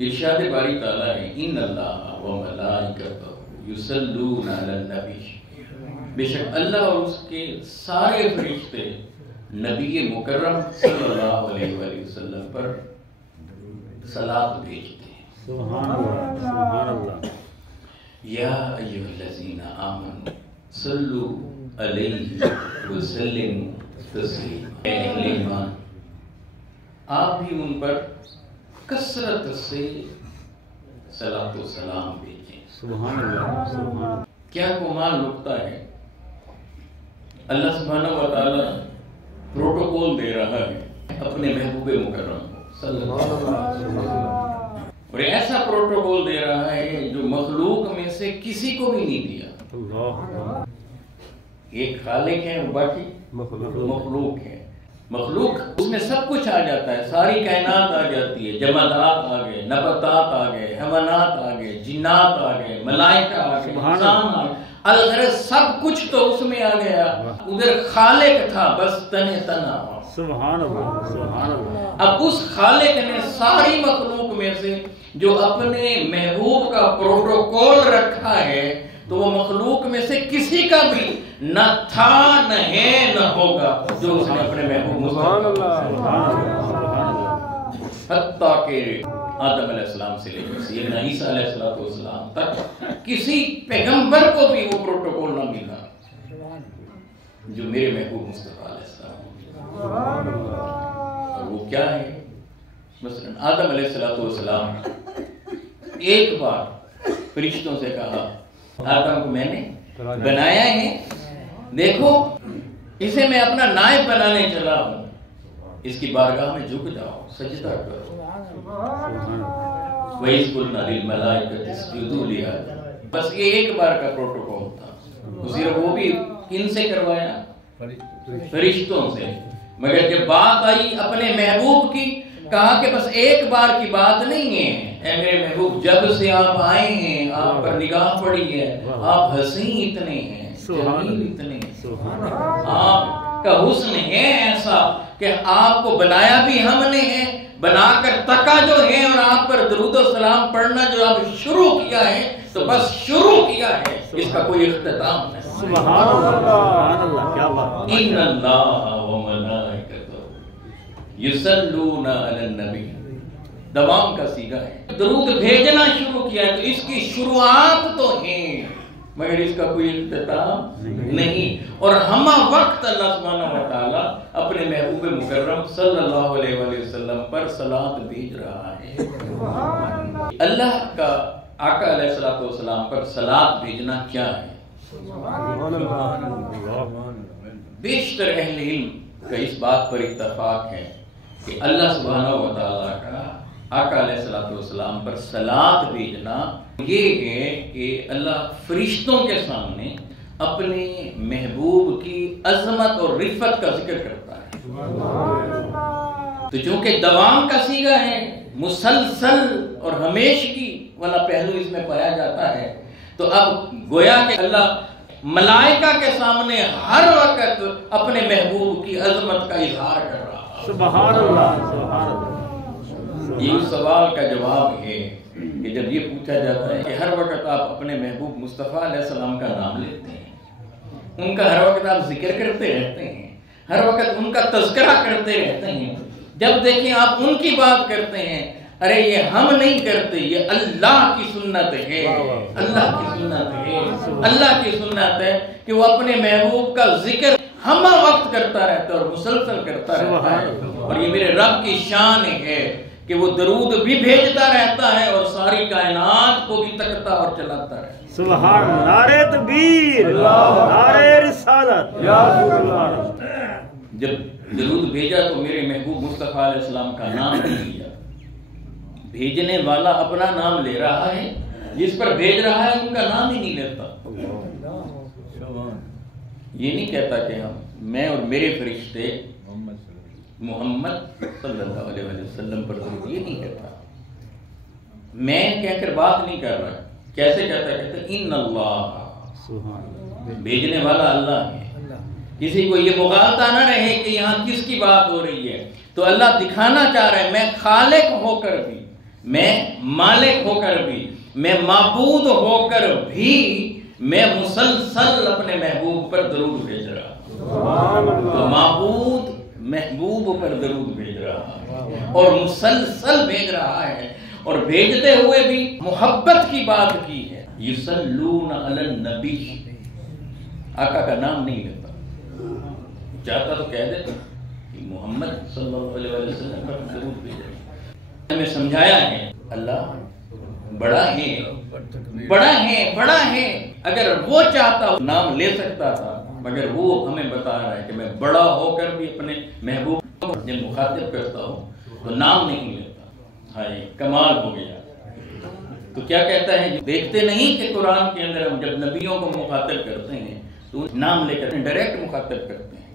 ارشاد باری تعالیٰ ہے ان اللہ و ملائکتہ یصلون علی النبی، بے شک اللہ اور اس کے سارے فرشتے نبی مکرم صلی اللہ علیہ وآلہ وسلم پر صلاۃ بھیجتے ہیں۔ سبحان اللہ سبحان اللہ۔ یا ایھا الذین آمنوا صلوا علیہ وسلموا تسلیما، اے اہل ایمان آپ بھی ان پر کثرت سے صلاۃ و سلام بھیجیں۔ سبحان اللہ سبحان اللہ۔ کیا کمال نکتہ ہے، اللہ سبحانہ و تعالی پروٹوکول دے رہا ہے اپنے محبوب مکرم صلی اللہ علیہ وسلم، اور ایسا پروٹوکول دے رہا ہے جو مخلوق میں سے کسی کو بھی نہیں دیا۔ اللہ، ایک خالق ہے اور باقی مخلوق ہے۔ مخلوق اس میں سب کچھ آ جاتا ہے، ساری کائنات آ جاتی ہے، جمادات آ گئے، نباتات آ گئے، حیوانات آ گئے، جنات آ گئے، ملائکہ آ گئے، انسان آ گئے، الغرض سب کچھ تو اس میں آ گیا۔ ادھر خالق تھا بس تنہ تنہا۔ سبحان اللہ سبحان اللہ۔ اب اس خالق نے ساری مخلوق میں سے جو اپنے محبوب کا پروٹوکول رکھا ہے تو وہ مخلوق میں سے کسی کا بھی نہ تھا نہ ہے نہ ہوگا جو اس نے اپنے محبوب مصطفیٰ حتیٰ کہ آدم علیہ السلام سے لے کر سیدنا عیسیٰ علیہ السلام تک کسی پیغمبر کو بھی وہ پروٹوکول نہ ملا جو میرے محبوب مصطفیٰ علیہ السلام، اور وہ کیا ہے؟ مثلا آدم علیہ السلام ایک بار فرشتوں سے کہا آدم کو میں نے بنایا ہے، دیکھو اسے میں اپنا نائب بنانے چلا ہوں، اس کی بارگاہ میں جھک جاؤ، سجدہ کرو۔ وَإِذْ قُلْنَا لِلْمَلَائِكَةِ اسْجُدُوا لِآدَمَ، بس یہ ایک بار کا پروٹوکول تھا، صرف وہ بھی کن سے کروایا؟ فرشتوں سے۔ مگر جب بات آئی اپنے محبوب کی، کہا کہ بس ایک بار کی بات نہیں ہے، اے میرے محبوب جب سے آپ آئے ہیں آپ پر نگاہ پڑی ہے، آپ حسین اتنے ہیں، جمیل اتنے ہیں، آپ کا حسن ہے ایسا کہ آپ کو بنایا بھی ہم نے ہے، بنا کر تکا جو ہے، اور آپ پر درود و سلام پڑھنا جو آپ شروع کیا ہے تو بس شروع کیا ہے، اس کا کوئی اختتام نہیں۔ سبحان اللہ سبحان اللہ، کیا بات۔ ان اللہ و ملائکتہ یصلون علی النبی، دوام کا صیغہ ہے، درود بھیجنا شروع کیا ہے تو اس کی شروعات تو ہیں مگر اس کا کوئی اختتام نہیں، اور ہمہ وقت اللہ سبحانہ و تعالی اپنے محبوب مکرم صلی اللہ علیہ وآلہ وسلم پر صلاۃ بھیج رہا ہے۔ اللہ کا آقا علیہ السلام پر صلاۃ بھیجنا کیا ہے؟ بیشتر اہل علم کا اس بات پر اتفاق ہے کہ اللہ سبحانہ و تعالیٰ کا آقا علیہ السلام پر صلاۃ بھیجنا یہ ہے کہ اللہ فرشتوں کے سامنے اپنے محبوب کی عظمت اور رفت کا ذکر کرتا ہے، تو چونکہ دوام کا صیغہ ہے، مسلسل اور ہمیشگی والا پہلو اس میں پایا جاتا ہے، تو اب گویا کہ اللہ ملائکہ کے سامنے ہر وقت اپنے محبوب کی عظمت کا اظہار کر رہا ہے۔ سبحان اللہ سبحان اللہ۔ یہ اس سوال کا جواب ہے کہ جب یہ پوچھا جاتا ہے کہ ہر وقت آپ اپنے محبوب مصطفیٰ علیہ السلام کا نام لیتے ہیں، ان کا ہر وقت آپ ذکر کرتے رہتے ہیں، ہر وقت ان کا تذکرہ کرتے رہتے ہیں، جب دیکھیں آپ ان کی بات کرتے ہیں، ارے یہ ہم نہیں کرتے، یہ اللہ کی سنت ہے، اللہ کی سنت ہے، اللہ کی سنت ہے کہ وہ اپنے محبوب کا ذکر ہمہ وقت کرتا رہتا ہے اور مسلسل کرتا رہتا ہے، اور یہ میرے رب کی شان ہے کہ وہ درود بھی بھیجتا رہتا ہے اور ساری کائنات کو بھی تکتا اور چلاتا رہتا ہے۔ سبحان اللہ، نعرہ تکبیر، نعرہ رسالت، یا رسول اللہ۔ جب درود بھیجا تو میرے محبوب مصطفیٰ علیہ السلام کا نام نہیں لیا، بھیجنے والا اپنا نام لے رہا ہے، جس پر بھیج رہا ہے ان کا نام ہی نہیں لیتا، یہ نہیں کہتا کہ میں اور میرے فرشتے محمد صلی اللہ علیہ وسلم پر درود، یہ نہیں کہتا، میں کہہ کر بات نہیں کر رہا، کیسے کہتا ہے؟ کہتا ہے ان اللہ، بھیجنے والا اللہ ہے، کسی کو یہ مغالطہ نہ رہے کہ یہاں کس کی بات ہو رہی ہے، تو اللہ دکھانا چاہ رہا ہے میں خالق ہو کر بھی میں مالک ہو کر بھی، میں معبود ہو کر بھی میں مسلسل اپنے محبوب پر درود بھیج رہا ہوں۔ تو معبود محبوب پر درود بھیج رہا ہے اور مسلسل بھیج رہا ہے، اور بھیجتے ہوئے بھی محبت کی بات کی ہے۔ یصلون علی النبی، آقا کا نام نہیں لیتا، چاہتا تو کہہ دیتا کہ محمد صلی اللہ علیہ وسلم پر درود بھیجا۔ ہمیں سمجھایا ہے اللہ بڑا ہے، بڑا ہے، بڑا ہے۔ اگر وہ چاہتا نام لے سکتا تھا، مگر وہ ہمیں بتا رہا ہے کہ میں بڑا ہو کر بھی اپنے محبوب جب مخاطب کرتا ہوں تو نام نہیں لیتا۔ ہائے کمال ہو گیا۔ تو کیا کہتا ہے، دیکھتے نہیں کہ قرآن کے اندر ہم جب نبیوں کو مخاطب کرتے ہیں تو نام لے کر ڈائریکٹ مخاطب کرتے ہیں،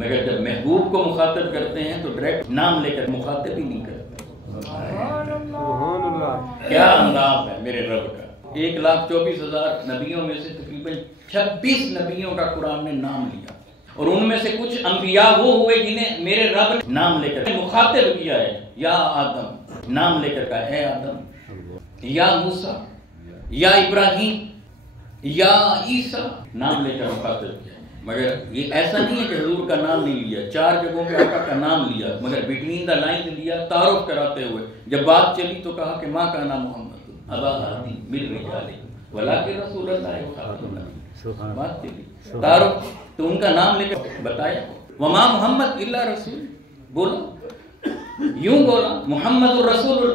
مگر جب محبوب کو مخاطب کرتے ہیں تو ڈائریکٹ نام لے کر مخاطب ہی نہیں کرتے۔ کیا انداز ہے میرے رب کا۔ 1,24,000 نبیوں میں سے تقریباً 26 نبیوں کا قرآن نے نام لیا، اور ان میں سے کچھ انبیاء وہ ہوئے جنہیں میرے رب نے نام لے کر مخاطب کیا ہے۔ یا آدم، نام لے کر کہا اے آدم، یا موسیٰ، یا ابراہیم، یا عیسیٰ، نام لے کر مخاطب کیا۔ مگر یہ ایسا نہیں ہے کہ حضور کا نام نہیں لیا، 4 جگہوں پہ آقا کا نام لیا، مگر بٹوین دا لائن لیا تعارف کراتے ہوئے۔ جب بات چلی تو کہا کہ ماں کا نام محمد ابا ہادی مل رجال ولکن رسول اللہ وخاتم النبیین، بات چلی تعارف، تو ان کا نام لے کر بتایا وما محمد الا رسول، بولا یوں بولا محمد الرسول۔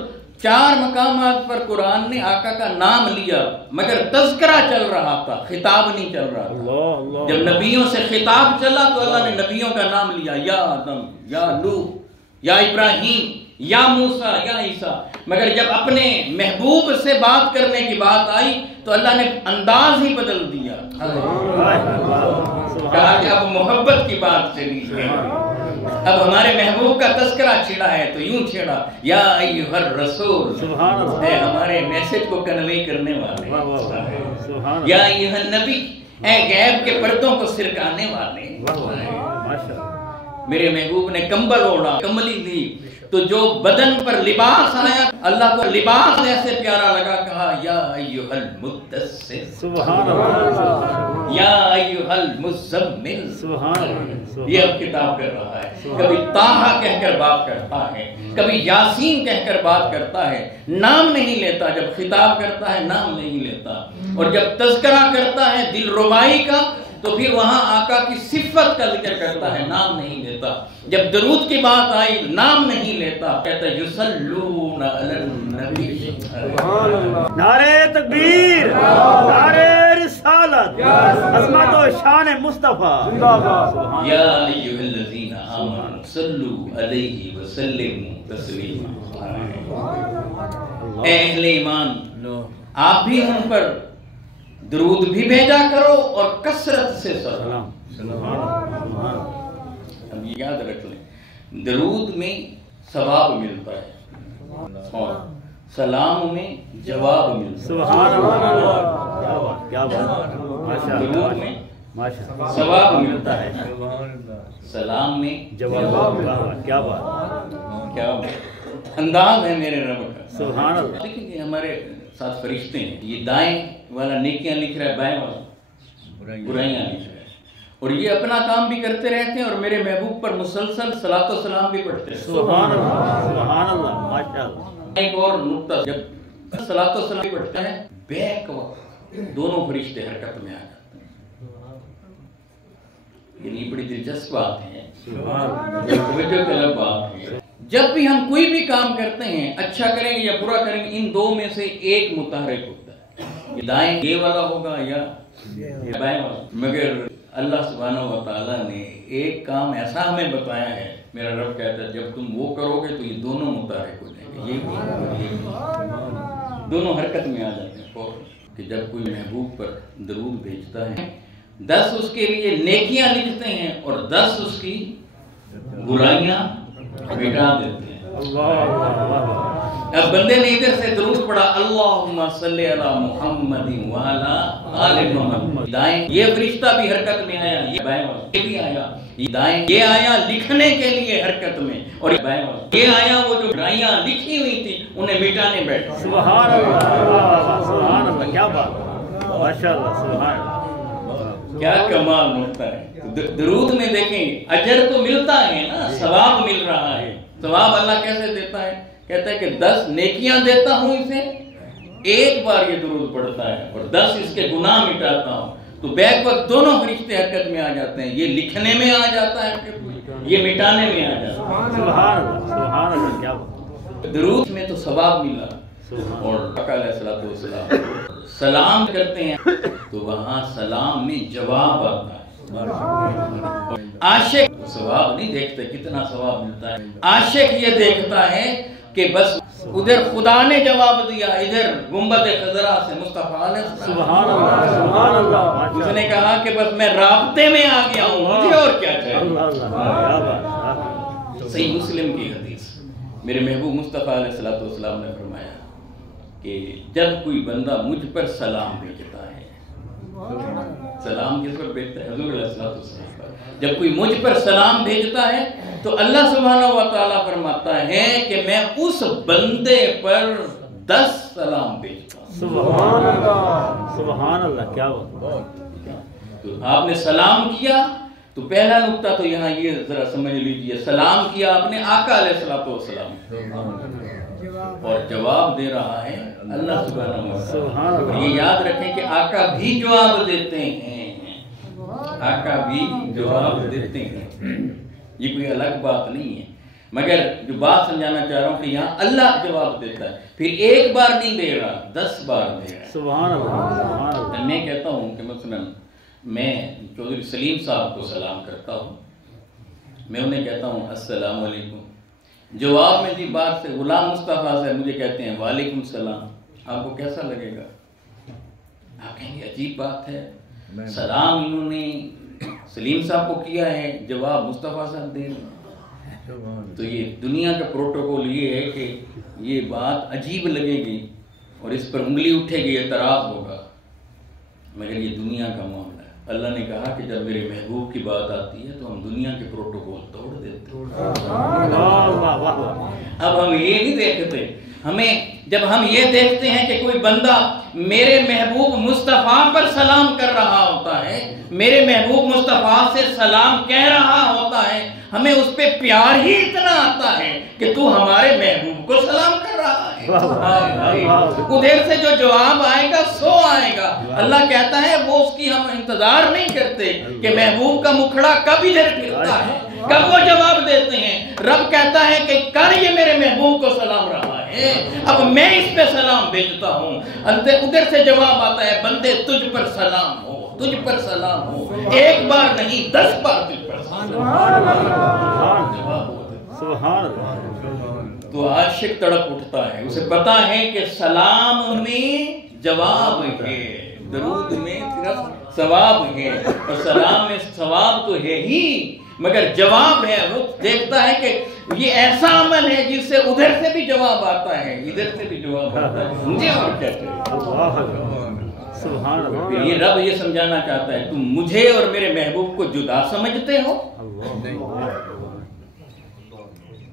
4 مقامات پر قرآن نے آقا کا نام لیا، مگر تذکرہ چل رہا تھا، خطاب نہیں چل رہا تھا۔ جب نبیوں سے خطاب چلا تو اللہ نے نبیوں کا نام لیا، یا آدم، یا نوح، یا ابراہیم، یا موسیٰ، یا عیسیٰ۔ مگر جب اپنے محبوب سے بات کرنے کی بات آئی تو اللہ نے انداز ہی بدل دیا، کہا کہ اب محبت کی بات چلی ہے، اب ہمارے محبوب کا تذکرہ چھڑا ہے تو یوں چھڑا، یا ایھا الرسول، اے ہمارے میسج کو کنوے کرنے والے، یا ایھا النبی، اے غیب کے پردوں کو سرکانے والے۔ میرے محبوب نے کمبل اوڑھا، کملی لی، تو جو بدن پر لباس آیا اللہ کو لباس ایسے پیارا لگا، کہا یا ایھا المدثر، سبحان اللہ، یا ایھا المزمل، سبحان اللہ۔ یہ اب کتاب کر رہا ہے، کبھی طٰہٰ کہہ کر بات کرتا ہے، کبھی یاسین کہہ کر بات کرتا ہے، نام نہیں لیتا۔ جب خطاب کرتا ہے نام نہیں لیتا، اور جب تذکرہ کرتا ہے دل ربائی کا تو پھر وہاں آقا کی صفت کا ذکر کرتا ہے، نام نہیں لیتا۔ جب درود کی بات آئی نام نہیں لیتا، کہتا ہے یصلون علی النبی۔ نعرہ تکبیر، نعرہ رسالت، عظمت و شان مصطفیٰ۔ یا ایھا الذین آمنوا صلوا علیہ وسلموا تسلیما۔ اے اہل ایمان، آپ بھی ان پر درود بھی بھیجا کرو اور کثرت سے سلام۔ اب یہ یاد رکھ لیں، درود میں ثواب ملتا ہے اور سلام میں جواب ملتا ہے۔ سبحان اللہ، کیا بات، درود میں ثواب ملتا ہے، سلام میں جواب، کیا بات، کیا انداز ہے میرے رب کا۔ سبحان اللہ۔ دیکھیں کہ ہمارے ساتھ فرشتے ہیں، یہ دائیں والا نیکیاں لکھ رہا ہے، بائیں والا برائیاں لکھ رہا ہے، اور یہ اپنا کام بھی کرتے رہتے ہیں اور میرے محبوب پر مسلسل صلاۃ و سلام بھی پڑھتے ہیں۔ سبحان اللہ، سبحان اللہ، ماشاءاللہ۔ ایک اور نقطہ، جب صلاۃ و سلام پڑھتے ہیں بیک وقت دونوں فرشتے حرکت میں آ جاتے ہیں۔ یہ بڑی دلچسپ بات ہے، توجہ طلب بات ہے۔ جب بھی ہم کوئی بھی کام کرتے ہیں، اچھا کریں گے یا برا کریں گے، ان 2 میں سے ایک متحرک ہوتا ہے، یہ دائیں یہ والا ہوگا یا بائیں والا۔ مگر اللہ سبحانہ و تعالیٰ نے ایک کام ایسا ہمیں بتایا ہے، میرا رب کہتا ہے جب تم وہ کرو گے تو یہ دونوں متحرک ہو جائیں گے، یہ بھی دونوں حرکت میں آ جاتے ہیں فوراً۔ کہ جب کوئی محبوب پر درود بھیجتا ہے 10 اس کے لیے نیکیاں لکھتے ہیں اور 10 اس کی برائیاں مٹا دیتے ہیں۔ اب بندے نے ادھر سے درود پڑھا اللہم صلی علی محمد وعلی آل محمد، دائیں یہ فرشتہ بھی حرکت میں آیا، یہ بائیں والا یہ بھی آیا، دائیں یہ آیا لکھنے کے لیے حرکت میں، اور یہ آیا وہ جو برائیاں لکھی ہوئی تھی انہیں مٹانے بیٹھا۔ سبحان اللہ، سبحان اللہ، کیا بات، ماشاء اللہ، سبحان اللہ، کیا کمال ہوتا ہے۔ درود میں دیکھیں اجر تو ملتا ہے نا، ثواب مل رہا ہے۔ ثواب اللہ کیسے دیتا ہے؟ کہتا ہے کہ 10 نیکیاں دیتا ہوں اسے، ایک بار یہ درود پڑھتا ہے، اور 10 اس کے گناہ مٹاتا ہوں۔ تو بیک وقت دونوں فرشتے حرکت میں آ جاتے ہیں، یہ لکھنے میں آ جاتا ہے حرکت میں، یہ مٹانے میں آ جاتا ہے۔ سبحان اللہ، سبحان اللہ، کیا بات، درود میں تو ثواب ملا، اور آقا علیہ الصلوۃ والسلام سلام کرتے ہیں تو وہاں سلام میں جواب آتا ہے۔ عاشق ثواب نہیں دیکھتے کتنا ثواب ملتا ہے، عاشق یہ دیکھتا ہے کہ بس ادھر خدا نے جواب دیا، ادھر گنبد خضرا سے مصطفیٰ علیہ السلام، سبحان اللہ، سبحان اللہ، اس نے کہا کہ بس میں رابطے میں آ گیا ہوں، مجھے اور کیا چاہیے۔ اللہ اللہ، کیا بات، صحیح مسلم کی حدیث، میرے محبوب مصطفیٰ علیہ الصلوۃ والسلام نے فرمایا کہ جب کوئی بندہ مجھ پر سلام بھیجتا ہے، سلام کس پر بھیجتا ہے؟ حضور علیہ الصلوۃ والسلام پر۔ جب کوئی مجھ پر سلام بھیجتا ہے تو اللہ سبحانہ و تعالیٰ فرماتا ہے کہ میں اس بندے پر 10 سلام بھیجتا ہوں۔ سبحان اللہ، سبحان اللہ، کیا بات، تو آپ نے سلام کیا تو پہلا نقطہ تو یہاں یہ ذرا سمجھ لیجئے، سلام کیا آپ نے آقا علیہ الصلوۃ والسلام، اور جواب دے رہا ہے اللہ سبحانہ و تعالیٰ۔ اور یہ یاد رکھیں کہ آقا بھی جواب دیتے ہیں، آقا بھی جواب دیتے ہیں، یہ کوئی الگ بات نہیں ہے، مگر جو بات سمجھانا چاہ رہا ہوں کہ یہاں اللہ جواب دیتا ہے، پھر ایک بار نہیں دے رہا، 10 بار دے رہا ہے۔ سبحان اللہ، سبحان اللہ، میں کہتا ہوں کہ مثلا میں چودھری سلیم صاحب کو سلام کرتا ہوں، میں انہیں کہتا ہوں السلام علیکم، جواب میں جی بات سے غلام مصطفیٰ سے مجھے کہتے ہیں وعلیکم السلام، آپ کو کیسا لگے گا؟ آپ کہیں گے عجیب بات ہے، سلام انہوں نے سلیم صاحب کو کیا ہے، جواب مصطفیٰ صاحب دے رہے ہیں۔ تو یہ دنیا کا پروٹوکول یہ ہے کہ یہ بات عجیب لگے گی اور اس پر انگلی اٹھے گی، اعتراض ہوگا، مگر یہ دنیا کا معاملہ ہے۔ اللہ نے کہا کہ جب میرے محبوب کی بات آتی ہے تو ہم دنیا کے پروٹوکول توڑ دیتے ہیں۔ اب ہم یہ نہیں دیکھتے، جب ہم یہ دیکھتے ہیں کہ کوئی بندہ میرے محبوب مصطفیٰ پر سلام کر رہا ہوتا ہے، میرے محبوب مصطفیٰ سے سلام کہہ رہا ہوتا ہے، ہمیں اس پہ پیار ہی اتنا آتا ہے کہ تو ہمارے محبوب کو سلام کر رہا ہے۔ ادھر سے جو جواب آئے گا سو آئے گا۔ اللہ کہتا ہے وہ اس کی ہم انتظار نہیں کرتے کہ محبوب کا مکھڑا کب ادھر پھرتا ہے، کب وہ جواب دیتے ہیں۔ رب کہتا ہے کہ کر یہ میرے محبوب کو سلام رہا ہے، اب میں اس پہ سلام بھیجتا ہوں۔ ادھر سے جواب آتا ہے بندے تجھ پر سلام ہو، تجھ پر سلام ہو، ایک بار نہیں 10 بار تجھ پر سلام ہو۔ تو عاشق تڑپ اٹھتا ہے، اسے پتا ہے کہ سلام میں جواب ہے، درود میں صرف ثواب ہے، اور سلام میں ثواب تو ہے ہی مگر جواب ہے۔ وہ دیکھتا ہے کہ یہ ایسا عمل ہے جس سے ادھر سے بھی جواب آتا ہے، ادھر سے بھی جواب آتا ہے، مجھے اور کیا چاہیے۔ سبحان اللہ، یہ رب یہ سمجھانا چاہتا ہے تم مجھے اور میرے محبوب کو جدا سمجھتے ہو۔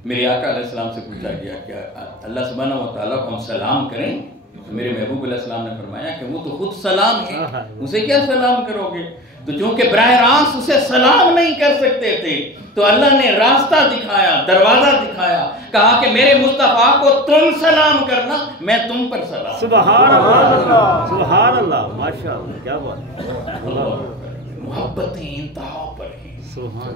میرے آقا علیہ السلام سے پوچھا گیا کہ اللہ سبحانہ و تعالیٰ کو ہم سلام کریں؟ تو میرے محبوب علیہ السلام نے فرمایا کہ وہ تو خود سلام ہے، اسے کیا سلام کرو گے؟ تو چونکہ براہ راست اسے سلام نہیں کر سکتے تھے تو اللہ نے راستہ دکھایا، دروازہ دکھایا، کہا کہ میرے مصطفیٰ کو تم سلام کرنا، میں تم پر سلام۔ سبحان اللہ، سبحان اللہ، ماشاءاللہ، کیا بات، محبتیں انتہا پر ہیں،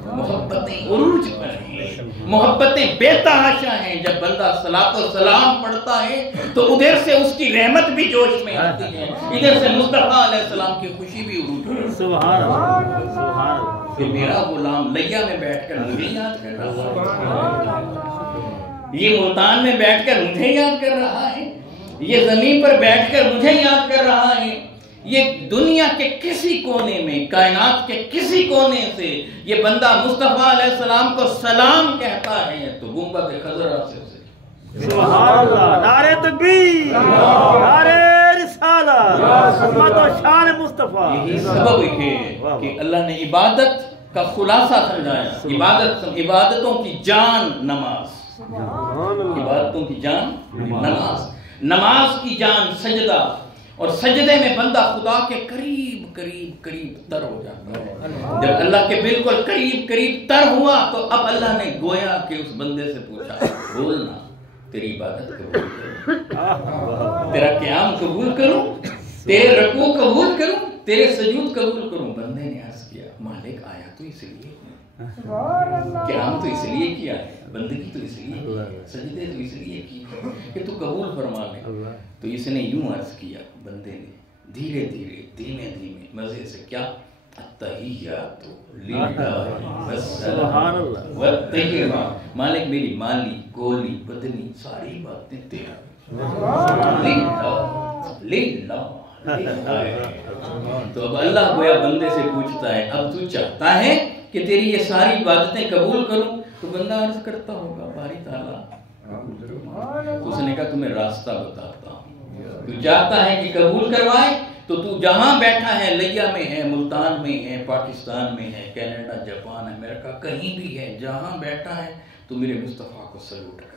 محبتیں عروج پر ہیں، محبتیں بے تحاشا ہیں۔ جب بندہ صلاۃ و سلام پڑھتا ہے تو ادھر سے اس کی رحمت بھی جوش میں آتی ہے، ادھر سے مصطفیٰ علیہ السلام کی خوشی بھی عروج پر ہے۔ سبحان اللہ، سبحان اللہ، کہ میرا غلام لیا میں بیٹھ کر مجھے یاد کر رہا ہے، یہ ملتان میں بیٹھ کر مجھے یاد کر رہا ہے، یہ زمین پر بیٹھ کر مجھے یاد کر رہا ہے، یہ دنیا کے کسی کونے میں، کائنات کے کسی کونے سے یہ بندہ مصطفیٰ علیہ السلام کو سلام کہتا ہے تو گنبد خضرا سے سبحان اللہ، نعرہ تکبیر، نعرہ رسالت، عظمت و شان مصطفیٰ۔ یہی سبب ہے کہ اللہ نے عبادت کا خلاصہ سمجھایا، عبادتوں کی جان نماز، عبادتوں کی جان نماز، نماز کی جان سجدہ، اور سجدے میں بندہ خدا کے قریب قریب قریب تر ہو جاتا ہے۔ جب اللہ کے بالکل قریب قریب تر ہوا تو اب اللہ نے گویا کہ اس بندے سے پوچھا، بولنا تیری عبادت قبول کروں، تیرا قیام قبول کروں، تیرے رکوع قبول کروں، تیرے سجود قبول کروں؟ بندے نے عرض کیا، مالک آیا تو اس لیے، قیام تو اس لیے کیا ہے، بندگی تو اس لیے، سجدے تو اس لیے کی کہ تو قبول فرما لے۔ تو اس نے یوں عرض کیا، بندے نے دھیرے دھیرے دھیمے دھیمے مزے سے، کیا التحیات للہ والسلام والطیبات، مالک میری مالی گولی بدنی ساری باتیں تیرا، للہ۔ تو اب اللہ گویا بندے سے پوچھتا ہے، اب تو چاہتا ہے کہ تیری یہ ساری عبادتیں قبول کروں؟ تو بندہ عرض کرتا ہوگا، باری تعالیٰ اس نے کہا تمہیں راستہ بتاتا ہوں، تو چاہتا ہے کہ قبول کروائے تو تو جہاں بیٹھا ہے، لیا میں ہے، ملتان میں ہے، پاکستان میں ہے، کینیڈا، جاپان، امریکہ، کہیں بھی ہے، جہاں بیٹھا ہے تو میرے مصطفیٰ کو سلوٹ کر،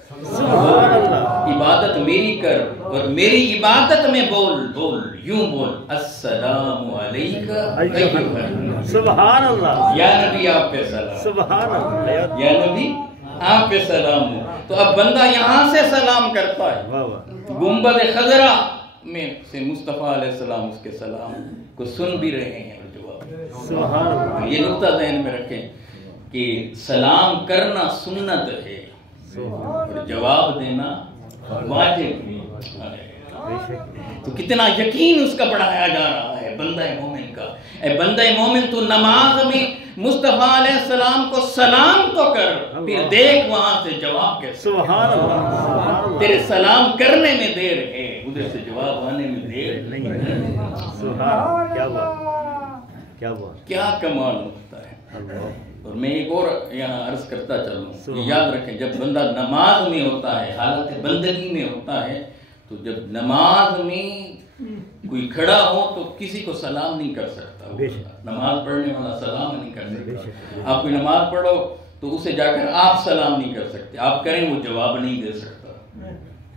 عبادت میری کر، اور میری عبادت میں بول بول، یوں بول، السلام علیکم، سبحان اللہ، یا نبی آپ پہ سلام، سبحان اللہ، یا نبی آپ پہ سلام ہو۔ تو اب بندہ یہاں سے سلام کرتا ہے، گنبد خضرا میں سے مصطفیٰ علیہ السلام اس کے سلام کو سن بھی رہے ہیں اور جواب۔ سبحان اللہ، یہ نقطہ ذہن میں رکھیں کہ سلام کرنا سنت ہے اور جواب دینا واجب ہے۔ تو کتنا یقین اس کا بڑھایا جا رہا ہے بندہ مومن کا۔ اے بندہ مومن، تو نماز میں مصطفیٰ علیہ السلام کو سلام تو کر، پھر دیکھ وہاں سے جواب کیسے۔ سبحان اللہ، تیرے سلام کرنے میں دیر ہے، ادھر سے جواب آنے میں دیر نہیں ہے۔ سبحان، کیا بات، کیا بات، کیا کمال ہوتا ہے۔ اور میں ایک اور یہاں عرض کرتا چلوں، یاد رکھیں جب بندہ نماز میں ہوتا ہے، حالت بندگی میں ہوتا ہے، تو جب نماز میں کوئی کھڑا ہو تو کسی کو سلام نہیں کر سکتا، نماز پڑھنے والا سلام نہیں کر سکتا۔ آپ کوئی نماز پڑھو تو اسے جا کر آپ سلام نہیں کر سکتے، آپ کریں وہ جواب نہیں دے سکتا،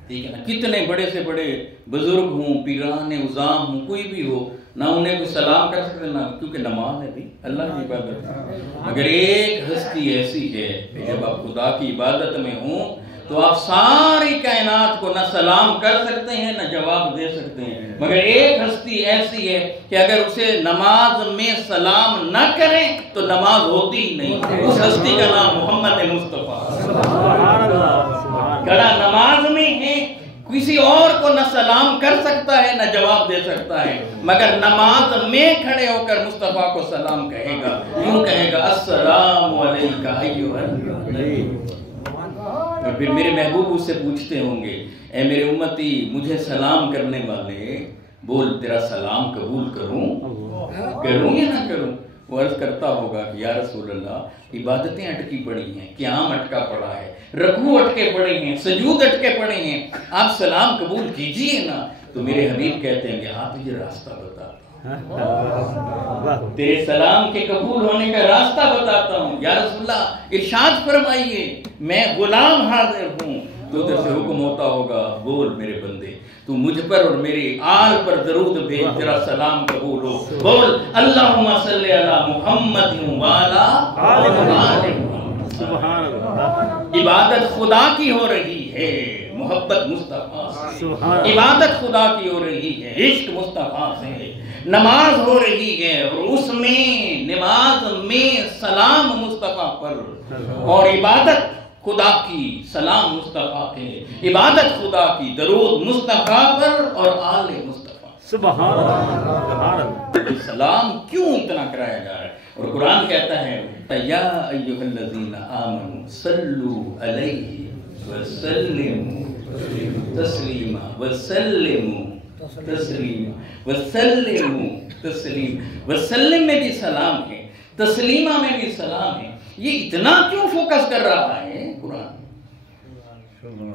ٹھیک ہے نا۔ کتنے بڑے سے بڑے بزرگ ہوں، پیران عظام ہوں، کوئی بھی ہو، نہ انہیں کوئی سلام کر سکتے، نہ، کیونکہ نماز ہے بھی اللہ کی عبادت ہے۔ مگر ایک ہستی ایسی ہے کہ جب آپ خدا کی عبادت میں ہوں تو آپ ساری کائنات کو نہ سلام کر سکتے ہیں نہ جواب دے سکتے ہیں، مگر ایک ہستی ایسی ہے کہ اگر اسے نماز میں سلام نہ کریں تو نماز ہوتی ہی نہیں۔ اس ہستی کا نام محمد مصطفیٰ، کھڑا نماز میں ہے، کسی اور کو نہ سلام کر سکتا ہے نہ جواب دے سکتا ہے، مگر نماز میں کھڑے ہو کر مصطفیٰ کو سلام کہے گا، یوں کہے گا، السلام علیکہ ایھا النبی۔ اور پھر میرے محبوب اس سے پوچھتے ہوں گے، اے میرے امتی، مجھے سلام کرنے والے، بول تیرا سلام قبول کروں یا نہ کروں؟ وہ عرض کرتا ہوگا کہ یا رسول اللہ، عبادتیں اٹکی پڑی ہیں، قیام اٹکا پڑا ہے، رکوع اٹکے پڑے ہیں، سجود اٹکے پڑے ہیں، آپ سلام قبول کیجئے نا۔ تو میرے حبیب کہتے ہیں کہ ہاں تجھے راستہ بتاتا ہوں، تیرے سلام کے قبول ہونے کا راستہ بتاتا ہوں۔ یا رسول اللہ ارشاد فرمائیے، میں غلام حاضر ہوں۔ تو ادھر سے حکم ہوتا ہوگا، بول میرے بندے، تو مجھ پر اور میرے آل پر درود بھیج، تیرا سلام قبول ہو۔ بول اللہم صلی علی محمد وعلی آل محمد۔ سبحان اللہ، عبادت خدا کی ہو رہی ہے، محبت مصطفیٰ سے، عبادت خدا کی ہو رہی ہے، عشق مصطفیٰ سے، نماز ہو رہی ہے اور اس میں نماز میں سلام مصطفیٰ پر، اور عبادت خدا کی، سلام مصطفیٰ کے، عبادت خدا کی، درود مصطفیٰ پر اور آل مصطفیٰ۔ سبحان اللہ، سبحان اللہ، سلام کیوں اتنا کرایا جا رہا ہے؟ اور قرآن کہتا ہے یا ایھا الذین آمنوا صلوا علیہ وسلموا تسلیما، وسلموا تسلیما، وسلموا تسلیما۔ وسلم میں بھی سلام ہے، تسلیمہ میں بھی سلام ہے۔ یہ اتنا کیوں فوکس کر رہا ہے قرآن؟